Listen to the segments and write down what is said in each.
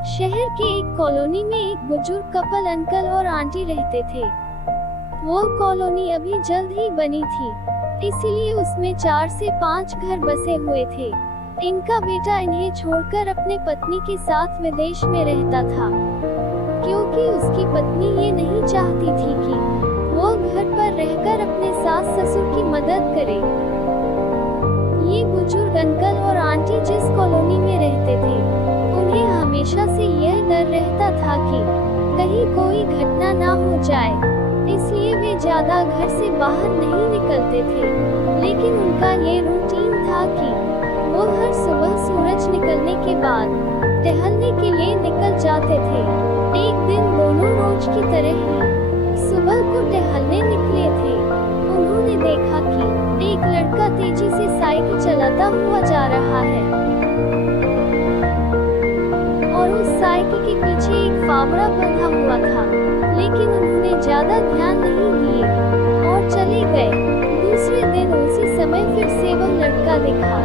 शहर के एक कॉलोनी में एक बुजुर्ग कपल अंकल और आंटी रहते थे। वो कॉलोनी अभी जल्द ही बनी थी, इसीलिए उसमें 4 से 5 घर बसे हुए थे। इनका बेटा इन्हें छोड़कर अपने पत्नी के साथ विदेश में रहता था, क्योंकि उसकी पत्नी ये नहीं चाहती थी कि वो घर पर रहकर अपने सास ससुर की मदद करे। ये बुजुर्ग अंकल और आंटी जिस कॉलोनी में रहते थे, उन्हें हमेशा से यह डर रहता था कि कहीं कोई घटना ना हो जाए, इसलिए वे ज्यादा घर से बाहर नहीं निकलते थे। लेकिन उनका ये रूटीन था कि वो हर सुबह सूरज निकलने के बाद टहलने के लिए निकल जाते थे। एक दिन दोनों रोज की तरह ही सुबह को टहलने निकले थे। उन्होंने देखा कि एक लड़का तेजी से साइकिल चलाता हुआ जा रहा है और उस साइकिल के पीछे एक फावड़ा बंधा हुआ था। लेकिन उन्होंने ज्यादा ध्यान नहीं दिए और चले गए। दूसरे दिन उसी समय फिर से वह लड़का दिखा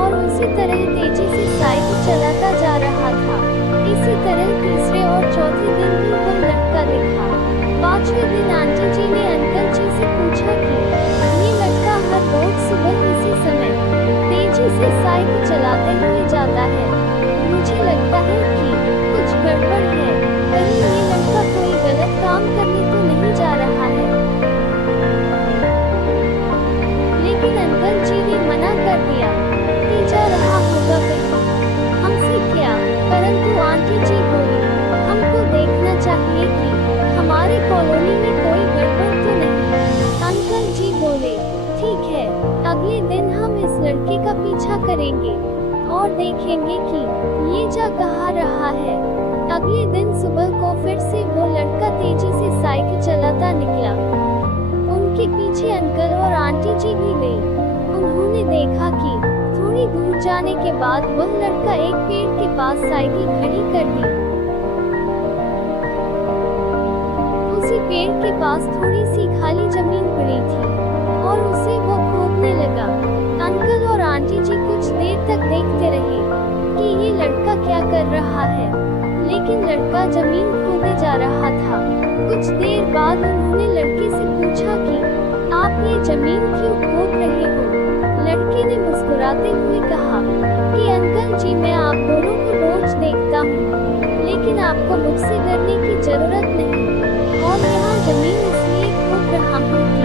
और उसी तरह तेजी से साइकिल चलाता जा रहा था। इसी तरह तीसरे और चौथे दिन भी वह लड़का दिखा। 5वें दिन आंटी जी ने अंकल जी से पूछा कि ये लड़का हर रोज सुबह इसी समय तेजी से साइकिल चलाते हुए जाता है। मुझे लगता है कि कुछ गड़बड़ है, कहीं ये लड़का कोई गलत काम करने तो नहीं जा रहा है। लेकिन अंकल जी ने मना कर दिया कि जा रहा होगा कहीं, हमसे क्या। परंतु आंटी जी बोली, हमको देखना चाहिए कि हमारी कॉलोनी में कोई गड़बड़ तो नहीं। अंकल जी बोले, ठीक है, अगले दिन हम इस लड़के का पीछा करेंगे और देखेंगे कि ये जा कहाँ रहा है। अगले दिन सुबह को फिर से वो लड़का तेजी से साइकिल चलाता निकला। उनके पीछे अंकल और आंटी जी भी गई। उन्होंने देखा कि थोड़ी दूर जाने के बाद वह लड़का एक पेड़ के पास साइकिल खड़ी कर दी। उसी पेड़ के पास थोड़ी सी खाली जमीन पड़ी थी और उसे वो खोदने लगा। अंकल और आंटी जी कुछ देर तक देखते रहे कि ये लड़का क्या कर रहा है, लेकिन लड़का जमीन खोदे जा रहा था। कुछ देर बाद उन्होंने लड़के से पूछा कि आप ये जमीन क्यों खोद रहे हो। लड़के ने मुस्कुराते हुए कहा कि अंकल जी, मैं आप दोनों को रोज देखता हूँ, लेकिन आपको मुझसे डरने की जरूरत नहीं। और यहाँ जमीन इसलिए खोद रहा हूँ कि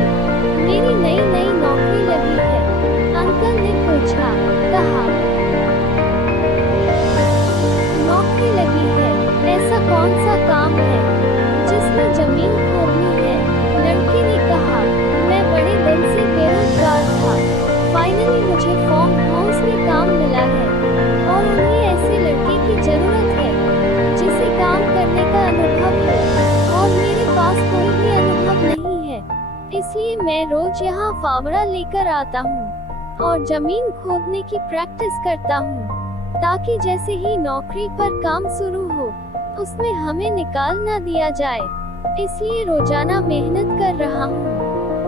मेरी नई नई नौकरी लगी है। अंकल ने पूछा, कहा, नौकरी लगी है, ऐसा कौन सा काम है जिसमें जमीन खोदनी है। लड़के ने कहा, मैं बड़े दिन से बेरोजगार था, फाइनली मुझे फार्म हाउस में काम मिला है और उन्हें ऐसे लड़के की जरूरत है जिसे काम करने का अनुभव हो, और मेरे पास कोई भी अनुभव नहीं है। इसलिए मैं रोज यहाँ फावड़ा लेकर आता हूँ और जमीन खोदने की प्रैक्टिस करता हूँ, ताकि जैसे ही नौकरी पर काम शुरू हो उसमें हमें निकाल ना दिया जाए। इसलिए रोजाना मेहनत कर रहा हूँ,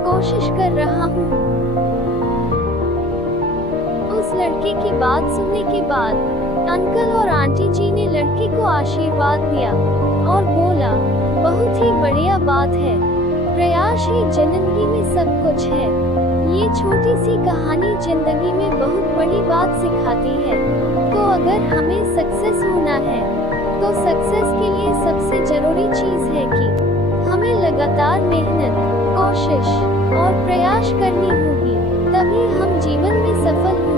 कोशिश कर रहा हूँ। उस लड़के की बात सुनने के बाद अंकल और आंटी जी ने लड़के को आशीर्वाद दिया और बोला, बहुत ही बढ़िया बात है, प्रयास ही जिंदगी में सब कुछ है। ये छोटी सी कहानी जिंदगी में बहुत बड़ी बात सिखाती है। तो अगर हमें सक्सेस होना है तो सक्सेस के लिए सबसे जरूरी चीज है कि हमें लगातार मेहनत, कोशिश और प्रयास करनी होगी, तभी हम जीवन में सफल होंगे।